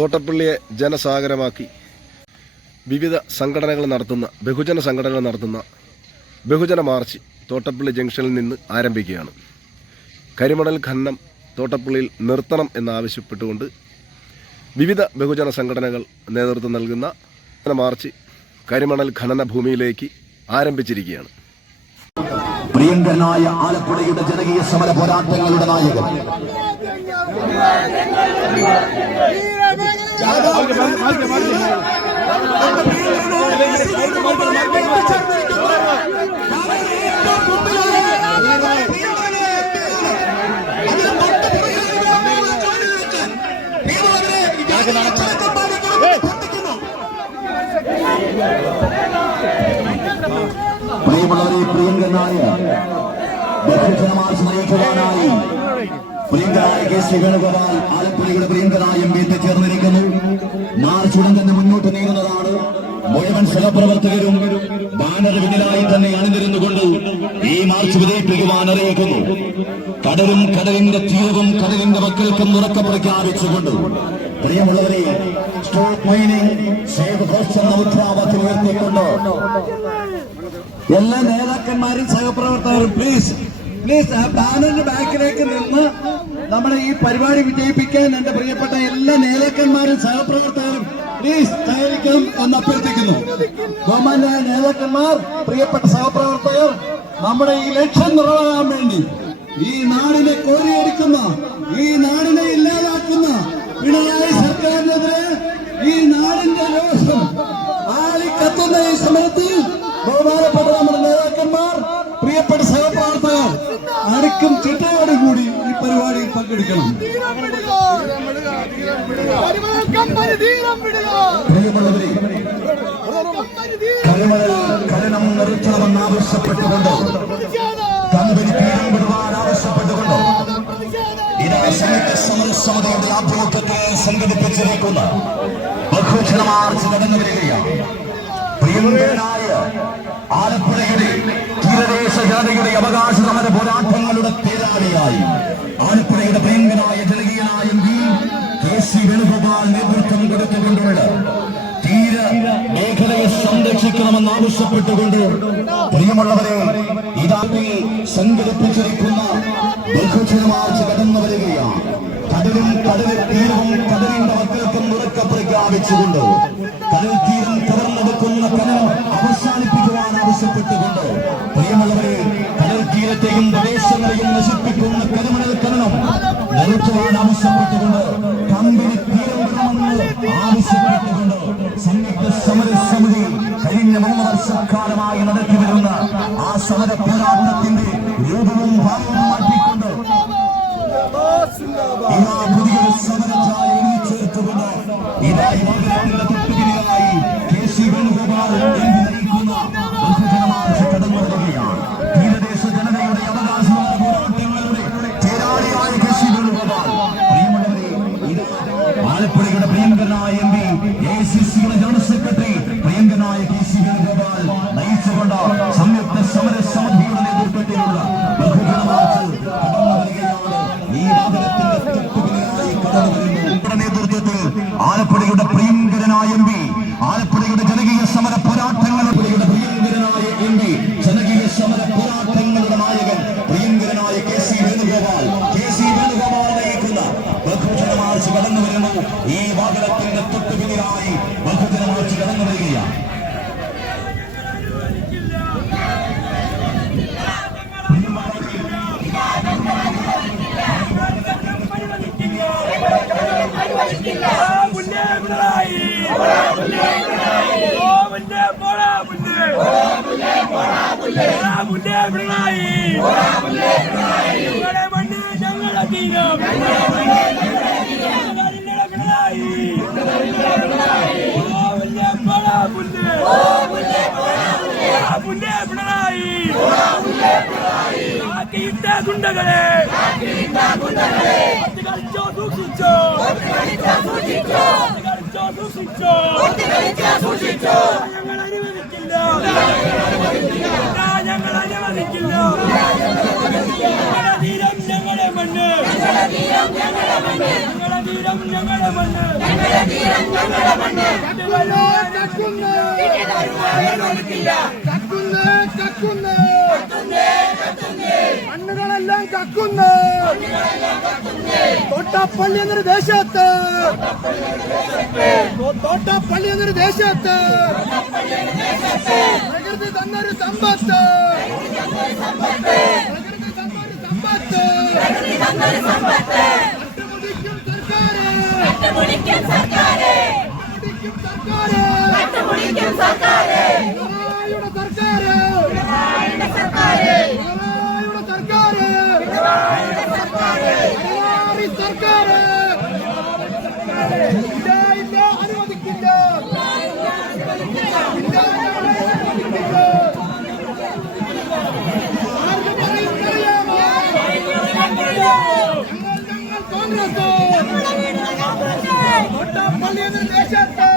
തോട്ടപ്പള്ളിയെ ജനസാഗരമാക്കി വിവിധ സംഘടനകൾ നടത്തുന്ന ബഹുജന മാർച്ച് തോട്ടപ്പള്ളി ജംഗ്ഷനിൽ നിന്ന് ആരംഭിക്കുകയാണ്. കരിമണൽ ഖനനം തോട്ടപ്പള്ളിയിൽ നിർത്തണം എന്നാവശ്യപ്പെട്ടുകൊണ്ട് വിവിധ ബഹുജന സംഘടനകൾ നേതൃത്വം നൽകുന്ന മാർച്ച് കരിമണൽ ഖനന ഭൂമിയിലേക്ക് ആരംഭിച്ചിരിക്കുകയാണ്. പ്രിയങ്കരനായ ആലപ്പുഴയുടെ ജനകീയ സമര പോരാട്ടങ്ങളുടെ നായകൻ പ്രിയമുള്ളവരെ, പ്രിയങ്കരനായ ബഹുജനമാർച്ച് നയിക്കുവാനായി പ്രിയങ്കരായ കെ സി വേണുഗോപാൽ ആലപ്പുഴയുടെ പ്രിയങ്കരായ എം പി ചേർന്നിരിക്കുന്നു. മാർച്ച് ഉടൻ തന്നെ മുന്നോട്ട് നീങ്ങുന്നതാണ്. മുഴുവൻ സഹപ്രവർത്തകരും ബാനർ പിന്നിലായി തന്നെ അണിനിരുന്നുകൊണ്ട് ഈ മാർച്ച് വിജയിപ്പിക്കുവാൻ അറിയിക്കുന്നു. കടലും കടലിന്റെ തീരവും കടലിന്റെ മക്കൾക്കും ഉറക്കെ പ്രഖ്യാപിച്ചുകൊണ്ട് പ്രിയമുള്ളവരെ, സ്റ്റോപ്പ് മൈനിങ് സേവ് കോസ്റ്റ് എന്ന മുദ്രാവാക്യം ഉയർത്തിക്കൊണ്ട് എല്ലാ നേതാക്കന്മാരും സഹപ്രവർത്തകരും പ്ലീസ് ആ ബാനറിന്റെ ബാക്കിലേക്ക് നിന്ന് നമ്മുടെ ഈ പരിപാടി വിജയിപ്പിക്കാൻ എന്റെ പ്രിയപ്പെട്ട എല്ലാ നേതാക്കന്മാരും സഹപ്രവർത്തകരും പ്ലീസ് സഹകരിക്കണം എന്ന് അഭ്യർത്ഥിക്കുന്നു. ബഹുമാന്യ നേതാക്കന്മാർ, പ്രിയപ്പെട്ട സഹപ്രവർത്തകർ, നമ്മുടെ ഈ ലക്ഷ്യം നിറവേറാൻ വേണ്ടി ഈ നാടിനെ കോരിയടിക്കുന്ന, ഈ നാടിനെ ഇല്ലാതാക്കുന്ന പിണറായി സർക്കാരിനെതിരെ ഈ നാടിന്റെ രോഷം ആളിക്കത്തുന്ന ഈ സമരത്തിൽ ബഹുമാനപ്പെട്ട നമ്മുടെ നേതാക്കന്മാർ, പ്രിയപ്പെട്ട സഹപ്രവർത്തകർ അടുക്കും ചിട്ടയോടും കൂടി ഈ പരിപാടിയിൽ പങ്കെടുക്കണം. പ്രിയമുള്ളവരെ, ഖനനം നിർത്തണമെന്നാവശ്യപ്പെട്ടുകൊണ്ട്, കമ്പനി തീരം വിടുവാൻ ആവശ്യപ്പെട്ടുകൊണ്ട് ഇതാ സംയുക്ത സമരസമിതിയുടെ ആഭിമുഖ്യത്തിൽ സംഘടിപ്പിച്ചിരിക്കുന്ന ബഹുജന മാർച്ച് നടന്നു വരികയാണ്. പ്രിയങ്കരനായ ആലപ്പുഴയുടെ തീരദേശ ജനതയുടെ അവകാശ സമര പോരാട്ടങ്ങളുടെ തേരാളിയായി ആലപ്പുഴയുടെ പ്രിയങ്കരായ ജനകീയനായ എം പി കെ സി വേണുഗോപാൽ നേതൃത്വം കൊടുത്തുകൊണ്ടുള്ള തീര മേഖലയെ സംരക്ഷിക്കണമെന്ന് ആവശ്യപ്പെട്ടുകൊണ്ട് പ്രിയമുള്ളവരെ, ഇതാക്കി സംഘടിപ്പിച്ചിരിക്കുന്ന ബഹുജന മാർച്ച് കടന്നു വരികയാണ്. കടലും കടൽ തീരവും കടലിന്റെ മക്കൾക്കും ഉറക്കെ പ്രഖ്യാപിച്ചുകൊണ്ട് കടൽ തീരം തുറന്നെടുക്കുന്ന ഖനനം അവസാനിപ്പിക്കുവാൻ ആവശ്യപ്പെട്ടുകൊണ്ട് പ്രിയമുള്ളവരെ, കടൽ തീരത്തെയും പ്രദേശങ്ങളെയും നശിപ്പിക്കുന്ന കരിമണൽ ഖനനം നിർത്തുവാൻ ആവശ്യപ്പെട്ടുകൊണ്ട്, കമ്പനി തീരം വിടണമെന്ന് ആവശ്യപ്പെട്ടുകൊണ്ട് സംയുക്ത സമരസമിതി കഴിഞ്ഞ 3 വർഷക്കാലമായി നടത്തിവരുന്ന ആ സമര പോരാട്ടത്തിന്റെ രൂപവും ഭാവവും മാറ്റിക്കൊണ്ട് ഇതാ പുതിയൊരു സമരത്തായി എഴുതിച്ചേർത്തുകൊണ്ട് ഇതായി നഗരത്തിന്റെ തൊട്ടുപിന്നിലായി കെ സി വേണുഗോപാൽ നയിക്കുന്ന ബഹുജന മാർച്ച് കടന്നു വരികയാണ്. തീരദേശ ജനതയുടെ അവകാശ പോരാട്ടങ്ങളുടെ തേരാളിയായ കെ സി വേണുഗോപാൽ, പ്രിയമുള്ളവരെ, ആലപ്പുഴയുടെ പ്രിയങ്കരനായ എം പി AICCയുടെ ജനറൽ സെക്രട്ടറി പ്രിയങ്കരനായ കെ സി വേണുഗോപാൽ നയിച്ചുകൊണ്ട് സംയുക്ത സമരസമിതിയുടെ നേതൃത്വത്തിലുള്ള ബഹുജന മാർച്ച് കടന്നു വരികയാണ്. ഈ നഗരത്തിന്റെ തൊട്ടുപിന്നിലായി കടന്നു വരുന്നു. നേതൃത്വത്തിൽ ആലപ്പുഴയുടെ പ്രിയങ്കരനായ എം പി, ആലപ്പുഴയുടെ ജനകീയ സമര പോരാട്ടങ്ങളുടെ പ്രിയങ്കരനായ എം പി, ജനകീയ സമര പോരാട്ടങ്ങളുടെ നായകൻ പ്രിയങ്കരനായ കെ സി വേണുഗോപാൽ നയിക്കുന്ന ബഹുജന മാർച്ച് കടന്നു വരുന്നു. ഈ വാഹനത്തിന്റെ തൊട്ടുപിന്നിലായി ബഹുജന മാർച്ച് കടന്നു വരികയാണ്. ഗുണ്ടകളെ ഞങ്ങൾ അനുവദിക്കില്ല. ഞങ്ങളുടെ മണ്ണ്, ഞങ്ങളുടെ തീരം, ഞങ്ങളുടെ മണ്ണ്. മണ്ണുകളെല്ലാം കക്കുന്നു. തോട്ടാപ്പള്ളി എന്നൊരു ദേശത്ത്, തോട്ടാപ്പള്ളി എന്നൊരു ദേശത്ത് പ്രകൃതി തന്നൊരു സമ്പത്ത്, പ്രകൃതി തന്നൊരു സമ്പത്ത് കട്ടുമുടിക്കും സർക്കാര്, കട്ടുമുടിക്കും സർക്കാര്, പിണറായിയുടെ സർക്കാര്, പിണറായിയുടെ സർക്കാര്, ഇല്ല അനുവദിക്കില്ല. തോട്ടാപ്പള്ളി എന്നൊരു ദേശത്ത്,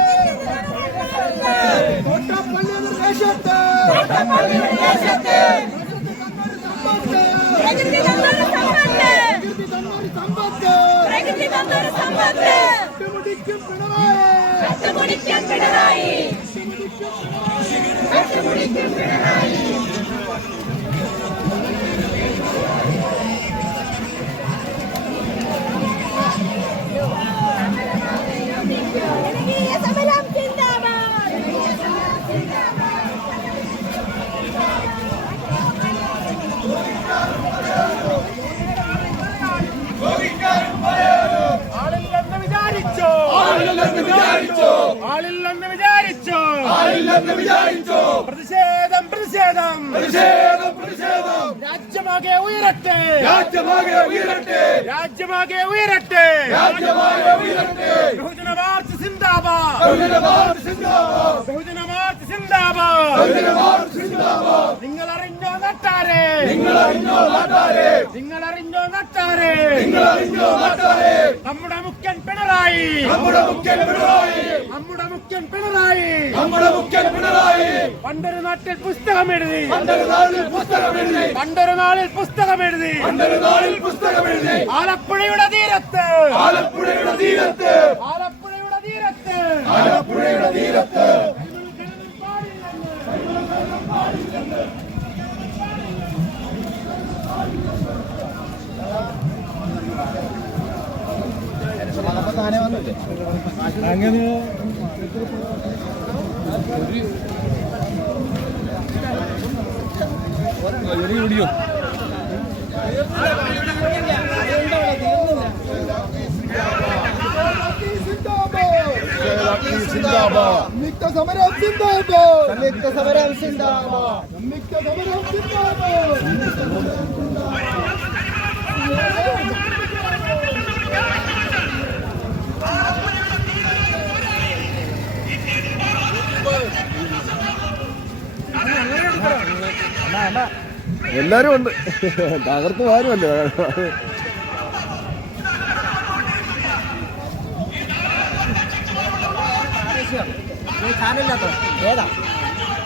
തോട്ടാപ്പള്ളി എന്നൊരു ദേശത്ത് പ്രകൃതി തന്നൊരു സമ്പത്ത് കട്ടുമുടിക്കും പിണറായി. സമരം സിന്ദാബാദ്. ആളില്ലെന്ന് വിചാരിച്ചോ. പ്രതിഷേധം രാജ്യമാകെ ഉയരട്ടെ, ബഹുജന മാർച്ച് സിന്ദാബാദ്, ബഹുജന മാർച്ച് സിന്ദാബാദ്. നിങ്ങൾ അറിഞ്ഞോ നട്ടാരെ, നമ്മുടെ മുഖ്യൻ പിണറായി, പണ്ടൊരു നാട്ടിൽ പുസ്തകം എഴുതി, ആലപ്പുഴയുടെ തീരത്ത്, അങ്ങനെ വീഡിയോ സമരം സിന്ദാബാദ്. എല്ലാരും ഉണ്ട്, തകർത്ത് വാരുമല്ലോ.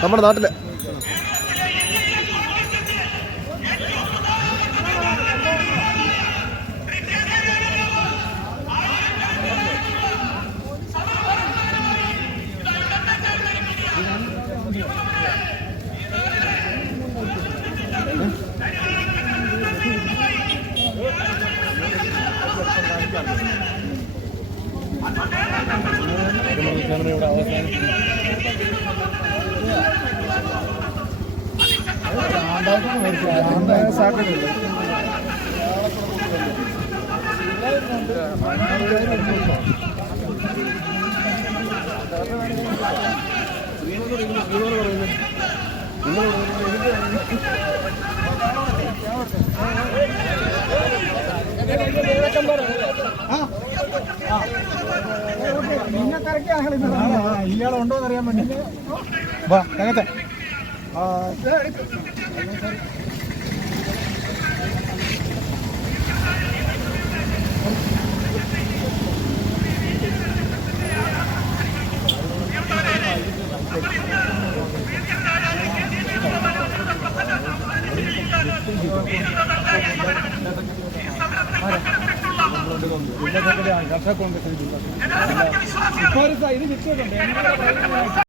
നമ്മുടെ നാട്ടില് ഇയാളുണ്ടോന്ന് അറിയാൻ വേണ്ടി വാ അങ്ങനത്തെ കർഷക കോൺഗ്രസ് ഇത് കിട്ടുന്നുണ്ട്